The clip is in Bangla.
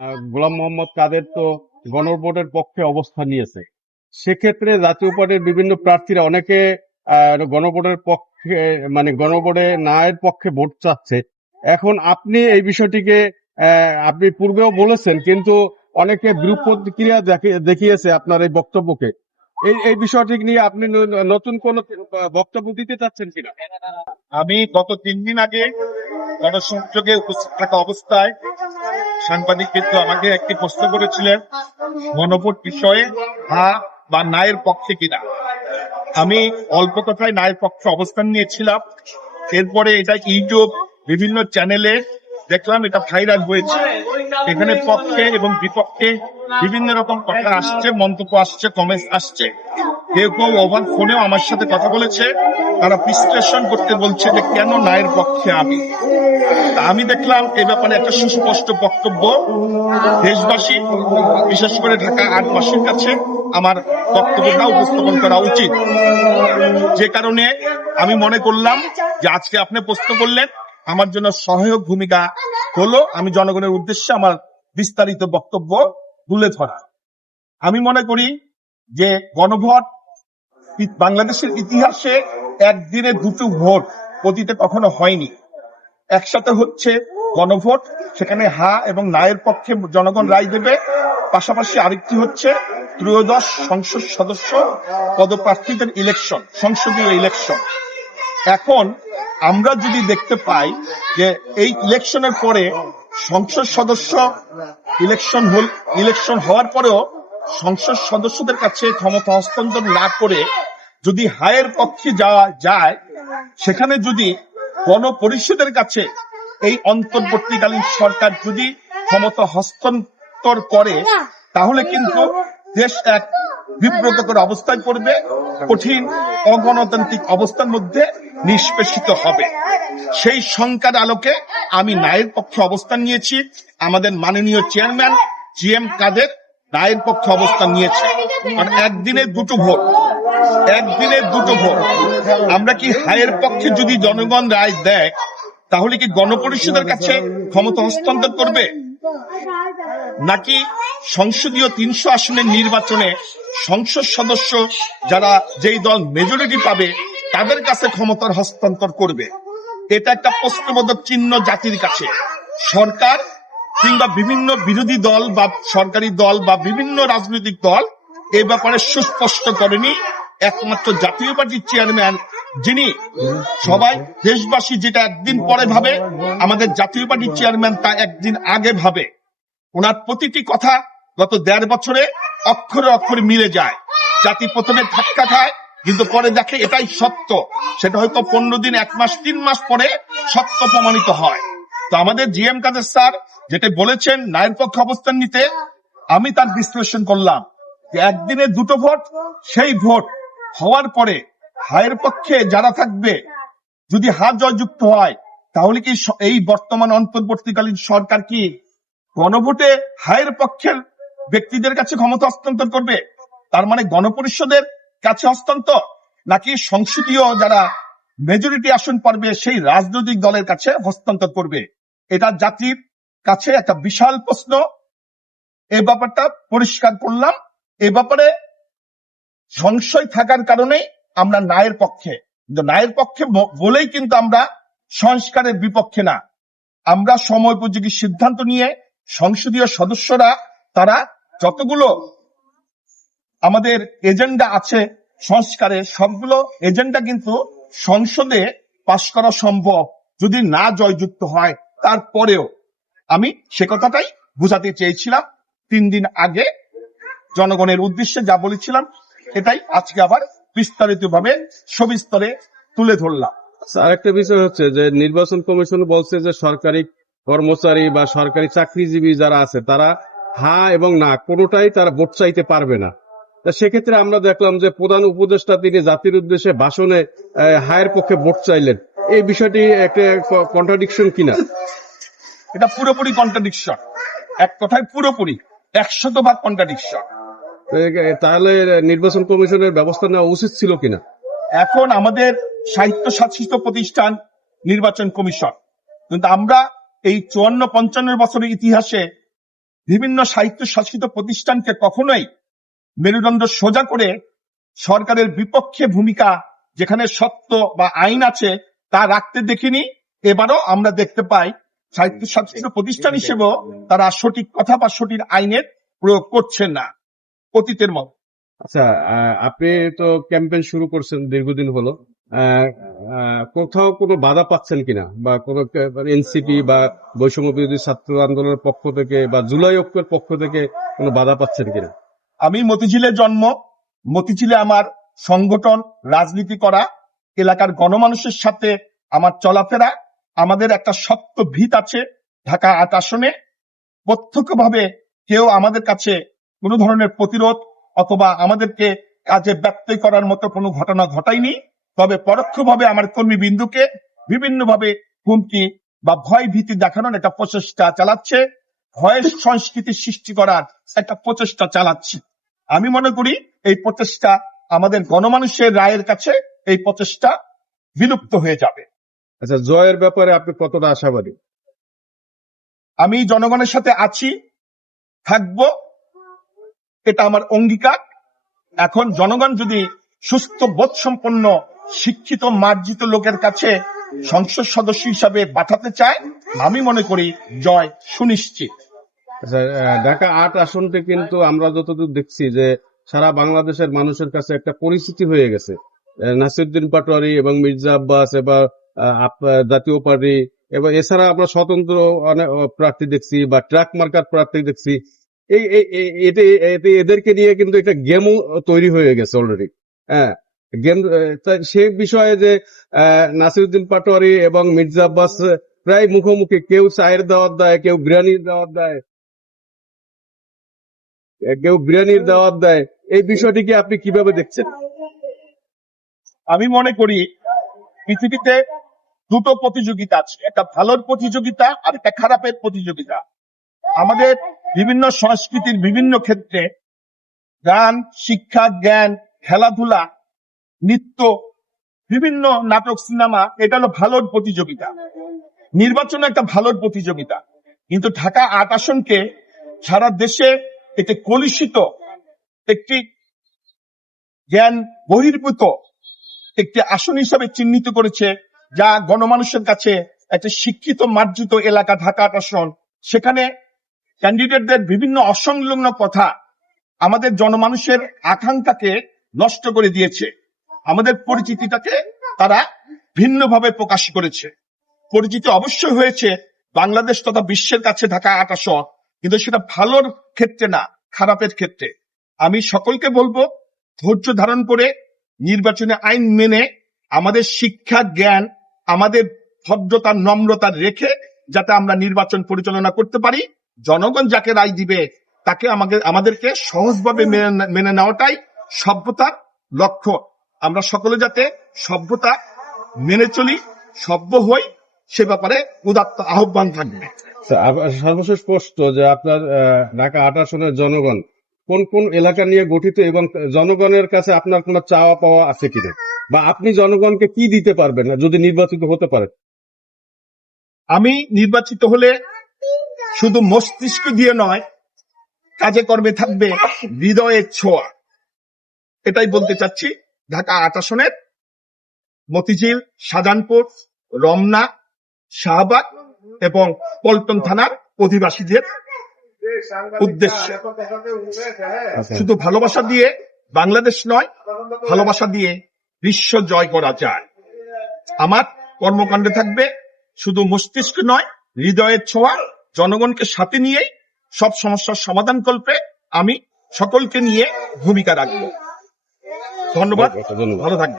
গোলাম মোহাম্মদ কাদের তো গণভোটের পক্ষে অবস্থান নিয়েছে। সেক্ষেত্রে জাতীয় পার্টির বিভিন্ন প্রার্থীরা অনেকে গণভোটের পক্ষে, মানে গণভোটে না এর পক্ষে ভোট চাচ্ছে। এখন আপনি এই বিষয়টিকে আপনি পূর্বেও বলেছেন, কিন্তু অনেকে বিরূপ প্রতিক্রিয়া দেখিয়েছে আপনার এই বক্তব্যকে। এই বিষয়টি নিয়ে আপনি নতুন কোন বক্তব্য দিতে চাচ্ছেন কিনা? আমি গত 3 দিন আগে গণসংযোগে উপস্থিত থাকা অবস্থায় সাংবাদিক কিন্তু আমাকে একটি প্রশ্ন করেছিলেন গণভোট বিষয়ে হা বা নায়ের পক্ষে কিনা। আমি অল্প কথায় নায়ের পক্ষে অবস্থান নিয়েছিলাম। এরপরে এটা ইউটিউব বিভিন্ন চ্যানেলে দেখলাম এটা ভাইরাল হয়েছে। এখানে পক্ষে এবং বিপক্ষে বিভিন্ন রকম কথা আসছে, মন্তব্য আসছে, কমেন্টস আসছে। কেউ কেউ ওভার ফোনেও আমার সাথে কথা বলেছে, তারা বিশ্লেষণ করতে বলছে যে কেন নায়ের পক্ষে আমি। আমি দেখলাম এই ব্যাপারে একটা সুস্পষ্ট বক্তব্য দেশবাসী, বিশেষ করে ঢাকা 8 মাসের কাছে আমার বক্তব্যটা উপস্থাপন করা উচিত। যে কারণে আমি মনে করলাম যে আজকে আপনি প্রশ্ন করলেন, আমার জন্য সহায়ক ভূমিকা হলো আমি জনগণের উদ্দেশ্যে আমার বিস্তারিত বক্তব্য তুলে ধরা। আমি মনে করি যে গণভোট বাংলাদেশের ইতিহাসে একদিনে দুটো ভোট অতীতে কখনো হয়নি। একসাথে হচ্ছে গণভোট, সেখানে হা এবং নায়ের পক্ষে জনগণ রায় দেবে। পাশাপাশি আরেকটি হচ্ছে ত্রয়োদশ সংসদ সদস্য পদপ্রার্থীদের ইলেকশন, সংসদীয় ইলেকশন। এখন আমরা যদি দেখতে পাই যে এই ইলেকশনের পরে সংসদ সদস্য ইলেকশন হওয়ার পরেও সংসদ সদস্যদের কাছে ক্ষমতা হস্তান্তর না করে যদি হায়ের পক্ষে যাওয়া যায়, সেখানে যদি গণপরিষদের কাছে এই অন্তর্বর্তীকালীন সরকার যদি ক্ষমতা হস্তান্তর করে, তাহলে কিন্তু দেশ এক বিব্রতকর অবস্থায় পড়বে, কঠিন অগণতান্ত্রিক অবস্থার মধ্যে নিষ্পেষিত হবে। সেই শঙ্কার আলোকে আমি নায়ের পক্ষে অবস্থান নিয়েছি। আমাদের মাননীয় চেয়ারম্যান GM কাদের নায়ের পক্ষে অবস্থান নিয়েছে। কারণ একদিনে দুটো ভোট, আমরা কি হায়ের পক্ষে যদি জনগণ রায় দেয়, তাহলে কি গণপরিষদের কাছে ক্ষমতা হস্তান্তর করবে, নাকি সংসদীয় 300 আসনের নির্বাচনে সংসদ সদস্য যারা যেই দল মেজরিটি পাবে তাদের কাছে ক্ষমতার হস্তান্তর করবে? এটা একটা প্রশ্নবোধক চিহ্ন জাতির কাছে। সরকার কিংবা বিভিন্ন বিরোধী দল বা সরকারি দল বা বিভিন্ন রাজনৈতিক দল এ ব্যাপারে সুস্পষ্ট করেনি। একমাত্র জাতীয় পার্টির চেয়ারম্যান, যিনি সবাই দেশবাসী যেটা একদিন পরে ভাবে, আমাদের জাতীয় পার্টির চেয়ারম্যান তা একদিন আগে ভাবে। ওনার প্রতিটি কথা গত 1.5 বছরে অক্ষরে অক্ষরে মিলে যায়। জাতি প্রথমে ধাক্কা খায়, কিন্তু পরে দেখে এটাই সত্য। সেটা হয়তো 15 দিন, 1 মাস, 3 মাস পরে সত্য প্রমাণিত হয়। তো আমাদের GM কাদের স্যার যেটা বলেছেন নায়ের পক্ষে অবস্থান নিতে, আমি তার বিশ্লেষণ করলাম যে একদিনে দুটো ভোট, সেই ভোট হওয়ার পরে হায়ের পক্ষে যারা থাকবে, যদি হা জয়যুক্ত হয়, তাহলে কি এই বর্তমান অন্তর্বর্তীকালীন সরকার কি গণভোটে হায়ের পক্ষের ব্যক্তিদের কাছে ক্ষমতা হস্তান্তর করবে? তার মানে গণপরিষদের কাছে হস্তান্তর, নাকি সংসদীয় যারা মেজরিটি আসন পারবে সেই রাজনৈতিক দলের কাছে হস্তান্তর করবে? এটা জাতির কাছে একটা বিশাল প্রশ্ন। এই ব্যাপারটা পরিষ্কার করলাম। এ ব্যাপারে সংশয় থাকার কারণে আমরা নায়ের পক্ষে, কিন্তু নায়ের পক্ষে বলেই কিন্তু আমরা সংস্কারের বিপক্ষে না। আমরা সময়োপযোগী সিদ্ধান্ত নিয়ে সংসদীয় সদস্যরা তারা যতগুলো আমাদের এজেন্ডা আছে সংস্কারের, সবগুলো এজেন্ডা কিন্তু সংসদে পাশ করা সম্ভব যদি না জয়যুক্ত হয়। তারপরেও আমি সে কথাটাই বুঝাতে চেয়েছিলাম 3 দিন আগে জনগণের উদ্দেশ্যে যা বলেছিলাম, এটাই আজকে আবার বিস্তারিতভাবে সবিস্তরে তুলে ধরলাম। আরেকটা বিষয় হচ্ছে যে নির্বাচন কমিশন বলছে যে সরকারি কর্মচারী বা সরকারি চাকরিজীবী যারা আছে তারা হা এবং না কোনোটাই তারা ভোট চাইতে পারবে না। সেক্ষেত্রে আমরা দেখলাম যে প্রধান উপদেষ্টা তিনি জাতির উদ্দেশ্যে ভাষণে হায়ের পক্ষে ভোট চাইলেন। এই বিষয়টি একটা কন্ট্রাডিকশন কিনা? এটা পুরোপুরি কন্ট্রাডিকশন, এক কথায় পুরোপুরি 100% কন্ট্রাডিকশন। তাহলে নির্বাচন কমিশনের ব্যবস্থা নেওয়া উচিত ছিল কিনা? এখন আমাদের স্বায়ত্তশাসিত প্রতিষ্ঠান নির্বাচন কমিশন, কিন্তু আমরা এই 54-55 বছরের ইতিহাসে বিভিন্ন সাহিত্য শাসিত প্রতিষ্ঠানকে কখনোই মেরুদণ্ড সোজা করে সরকারের বিপক্ষে ভূমিকা যেখানে সত্য বা আইন আছে তা রাখতে দেখিনি। এবারও আমরা দেখতে পাই সাহিত্য শাসিত প্রতিষ্ঠান হিসেবেও তারা সঠিক কথা বা সঠিক আইনের প্রয়োগ করছেন না, অতীতের মতো। আচ্ছা, আপনি তো ক্যাম্পেইন শুরু করছেন দীর্ঘদিন হলো, কোথাও কোনো বাধা পাচ্ছেন কিনা, বা কোনো এনসিপি বা বৈষম্য বিরোধী ছাত্র আন্দোলনের পক্ষ থেকে বা জুলাই ঐক্যের পক্ষ থেকে কোনো বাধা পাচ্ছেন কিনা? আমি মতিঝিলে জন্ম, মতিঝিলে আমার সংগঠন, রাজনীতি করা, এলাকার গণমানুষের সাথে আমার চলাফেরা, আমাদের একটা শক্ত ভিত আছে ঢাকা ৮ আসনে। প্রত্যক্ষভাবে কেউ আমাদের কাছে কোনো ধরনের প্রতিরোধ অথবা আমাদেরকে কাজে ব্যত্যয় করার মতো কোনো ঘটনা ঘটায়নি। তবে পরোক্ষভাবে আমার কর্মীবৃন্দকে বিভিন্নভাবে হুমকি বা ভয় ভীতি দেখানোর একটা প্রচেষ্টা চালাচ্ছে, ভয়ের সংস্কৃতি সৃষ্টি করার একটা প্রচেষ্টা চালাচ্ছে। আমি মনে করি এই প্রচেষ্টা আমাদের গণমানুষের রায়ের কাছে এই প্রচেষ্টা বিলুপ্ত হয়ে যাবে। আচ্ছা, জয়ের ব্যাপারে আপনি কতটা আশাবাদী? আমি জনগণের সাথে আছি, থাকবো, এটা আমার অঙ্গীকার। এখন জনগণ যদি সুস্থ বোধসম্পন্ন শিক্ষিত মার্জিত লোকের কাছে সংসদ সদস্য হিসাবে পাঠাতে চায়, আমি মনে করি জয় সুনিশ্চিত। আচ্ছা, ঢাকা ৮ আসনটি কিন্তু আমরা যতদূর দেখছি যে সারা বাংলাদেশের মানুষের কাছে একটা পরিচিতি হয়ে গেছে। নাসিরউদ্দিন পাটোয়ারি এবং মির্জা আব্বাস এবার জাতীয় পার্টি, এবং এছাড়া আমরা স্বতন্ত্র অনেক প্রার্থী দেখছি বা ট্রাক মার্কার প্রার্থী দেখছি। এদেরকে নিয়ে কিন্তু একটা গেমও তৈরি হয়ে গেছে অলরেডি। হ্যাঁ, গেম। সে বিষয়ে যে নাসিরউদ্দিন পাটোয়ারি এবং মির্জা আব্বাস প্রায় মুখোমুখি, কেউ চায়ের দাওয়াত দেয়, কেউ বিরিয়ানির দাওয়াত দেয়, এই বিষয়টিকে আপনি কিভাবে দেখছেন? আমি মনে করি পৃথিবীতে দুটো প্রতিযোগিতা আছে, একটা ভালোর প্রতিযোগিতা আর একটা খারাপের প্রতিযোগিতা। আমাদের বিভিন্ন সংস্কৃতির বিভিন্ন ক্ষেত্রে গান, শিক্ষা, জ্ঞান, খেলাধুলা, নৃত্য, বিভিন্ন নাটক, সিনেমা, এটা হলো ভালোর প্রতিযোগিতা। নির্বাচন একটা ভালোর প্রতিযোগিতা, কিন্তু ঢাকা ৮ আসনকে সারা দেশে একটি কলুষিত, একটি জ্ঞান বহির্ভূত একটি আসন হিসাবে চিহ্নিত করেছে, যা গণমানুষের কাছে একটা শিক্ষিত মার্জিত এলাকা ঢাকা ৮ আসন। সেখানে ক্যান্ডিডেটদের বিভিন্ন অসংলগ্ন কথা আমাদের জনমানুষের আকাঙ্ক্ষাকে নষ্ট করে দিয়েছে। আমাদের পরিচিতিটাকে তারা ভিন্নভাবে প্রকাশ করেছে। পরিচিতি অবশ্যই হয়েছে বাংলাদেশ তথা বিশ্বের কাছে ঢাকা ৮ আসন, কিন্তু সেটা ভালোর ক্ষেত্রে না, খারাপের ক্ষেত্রে। আমি সকলকে বলবো ধৈর্য ধারণ করে নির্বাচনী আইন মেনে আমাদের শিক্ষা, জ্ঞান, আমাদের ভদ্রতা, নম্রতা রেখে যাতে আমরা নির্বাচন পরিচালনা করতে পারি। জনগণ যাকে রায় দিবে তাকে আমাদেরকে সহজভাবে মেনে নেওয়াটাই সভ্যতার লক্ষ্য। আমরা সকলে যাতে সভ্যতা মেনে চলি, সভ্য হই, সে ব্যাপারে উদাত্ত আহ্বান থাকবে। সর্বশেষ প্রশ্ন যে আপনার ঢাকা ৮ আসনের জনগণ কোন কোন এলাকা নিয়ে গঠিত, এবং জনগণের কাছে আপনার কোনো চাওয়া পাওয়া আছে কিনা, বা আপনি জনগণকে কি দিতে পারবেন যদি নির্বাচিত হতে পারেন? আমি নির্বাচিত হলে শুধু মস্তিষ্ক দিয়ে নয়, কাজে কর্মে থাকবে হৃদয়ের ছোঁয়া। এটাই বলতে চাচ্ছি ঢাকা ৮ আসনের মতিঝিল, শাহজাহানপুর, রমনা, শাহবাগ এবং পল্টন থানার অধিবাসীদের উদ্দেশ্যে। শুধু ভালোবাসা দিয়ে বাংলাদেশ নয়, ভালোবাসা দিয়ে বিশ্ব জয় করা যায়। আমার কর্মকাণ্ডে থাকবে শুধু মস্তিষ্ক নয়, হৃদয়ের ছোঁয়া। জনগণকে সাথে নিয়েই সব সমস্যার সমাধান কল্পে আমি সকলকে নিয়ে ভূমিকা রাখবো। ধন্যবাদ, ভালো থাকবেন।